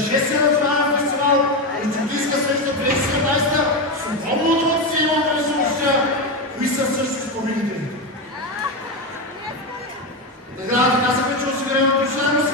6-я национален фестивал Олимпийска среща 2017, свободно от си имам да ви съобщя, кои са всъщност победителите. Наградата казахме, че осигуряваме професионалност